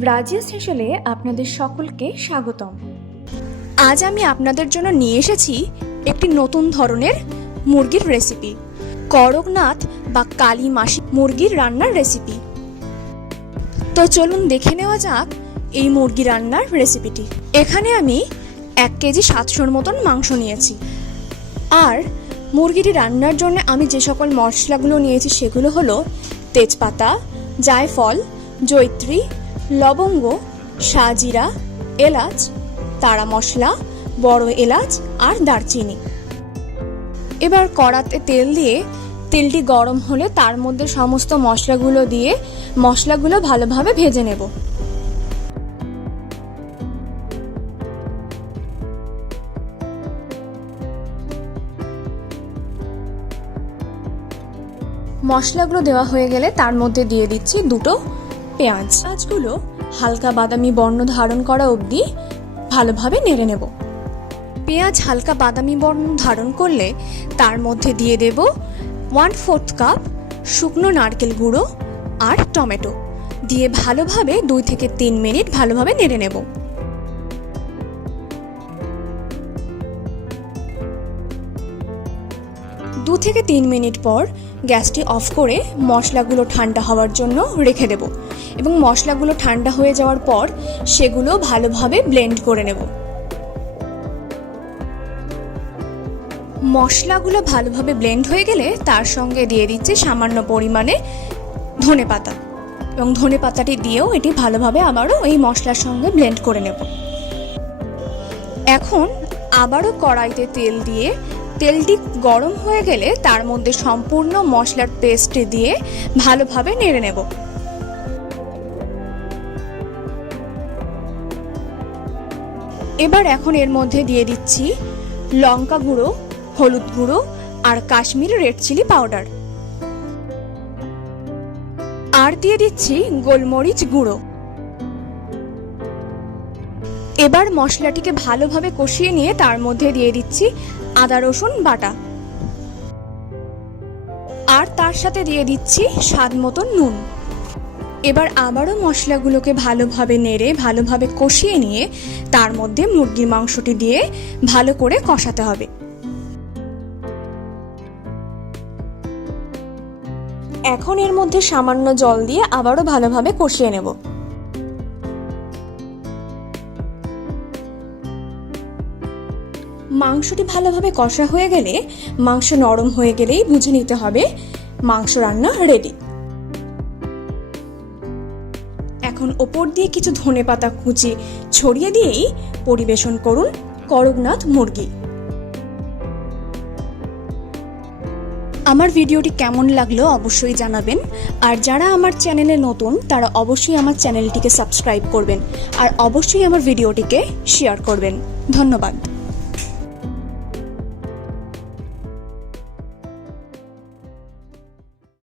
রাজিয়া সেশলে আপনাদের সকলকে স্বাগতম। আজ আমি আপনাদের জন্য নিয়ে এসেছি একটি নতুন ধরনের মুরগির রেসিপি, করকনাথ বা কালী মাসি মুরগির রান্নার রেসিপি। তো চলুন দেখে নেওয়া যাক এই মুরগি রান্নার রেসিপিটি। এখানে আমি 1 কেজি 700-র মতন মাংস নিয়েছি। আর মুরগিটি রান্নার জন্য আমি যে সকল মশলাগুলো নিয়েছি সেগুলো হলো তেজপাতা, জায়ফল, জয়িত্রী, লবঙ্গ, সাজিরা, এলাচ, তারা মশলা, বড় এলাচ আর দারচিনি। এবার কড়াতে তেল দিয়ে তেলটি গরম হলে তার মধ্যে সমস্ত মশলাগুলো দিয়ে মশলাগুলো ভালোভাবে ভেজে নেব। মশলাগুলো দেওয়া হয়ে গেলে তার মধ্যে দিয়ে দিচ্ছি 2টো পেঁয়াজ। পেঁয়াজগুলো হালকা বাদামি বর্ণ ধারণ করা অবধি ভালোভাবে নেড়ে নেব। পেঁয়াজ হালকা বাদামি বর্ণ ধারণ করলে তার মধ্যে দিয়ে দেব 1/4 কাপ শুকনো নারকেল গুঁড়ো আর টমেটো দিয়ে ভালোভাবে 2 থেকে 3 মিনিট ভালোভাবে নেড়ে নেব। দু থেকে 3 মিনিট পর গ্যাসটি অফ করে মশলাগুলো ঠান্ডা হওয়ার জন্য রেখে দেব এবং মশলাগুলো ঠান্ডা হয়ে যাওয়ার পর সেগুলো ভালোভাবে ব্লেন্ড করে নেব। মশলাগুলো ভালোভাবে ব্লেন্ড হয়ে গেলে তার সঙ্গে দিয়ে দিচ্ছি সামান্য পরিমাণে ধনেপাতা এবং ধনেপাতাটি দিয়েও এটি ভালোভাবে আবারও এই মশলার সঙ্গে ব্লেন্ড করে নেব। এখন আবারও কড়াইতে তেল দিয়ে তেলটি গরম হয়ে গেলে তার মধ্যে সম্পূর্ণ মশলার পেস্ট দিয়ে ভালোভাবে নেড়ে নেব। এবার এখন এর মধ্যে দিয়ে দিচ্ছি লঙ্কা গুঁড়ো, হলুদ গুঁড়ো আর কাশ্মীরি রেড চিলি পাউডার, আর দিয়ে দিচ্ছি গোলমরিচ গুঁড়ো। এবার মশলাটিকে ভালোভাবে কষিয়ে নিয়ে তার মধ্যে দিয়ে দিচ্ছি আদা রসুন বাটা আর তার সাথে দিয়ে দিচ্ছি স্বাদ মতন নুন। এবার আবারও মশলাগুলোকে ভালোভাবে নেড়ে ভালোভাবে কষিয়ে নিয়ে তার মধ্যে মুরগির মাংসটি দিয়ে ভালো করে কষাতে হবে। এখন এর মধ্যে সামান্য জল দিয়ে আবারও ভালোভাবে কষিয়ে নেব। মাংসটি ভালোভাবে কষা হয়ে গেলে মাংস নরম হয়ে গেলেই বুঝে নিতে হবে মাংস রান্না রেডি। এখন ওপর দিয়ে কিছু ধনেপাতা কুচি ছড়িয়ে দিয়েই পরিবেশন করুন করকনাথ মুরগি। আমার ভিডিওটি কেমন লাগলো অবশ্যই জানাবেন, আর যারা আমার চ্যানেলে নতুন তারা অবশ্যই আমার চ্যানেলটিকে সাবস্ক্রাইব করবেন আর অবশ্যই আমার ভিডিওটিকে শেয়ার করবেন। ধন্যবাদ।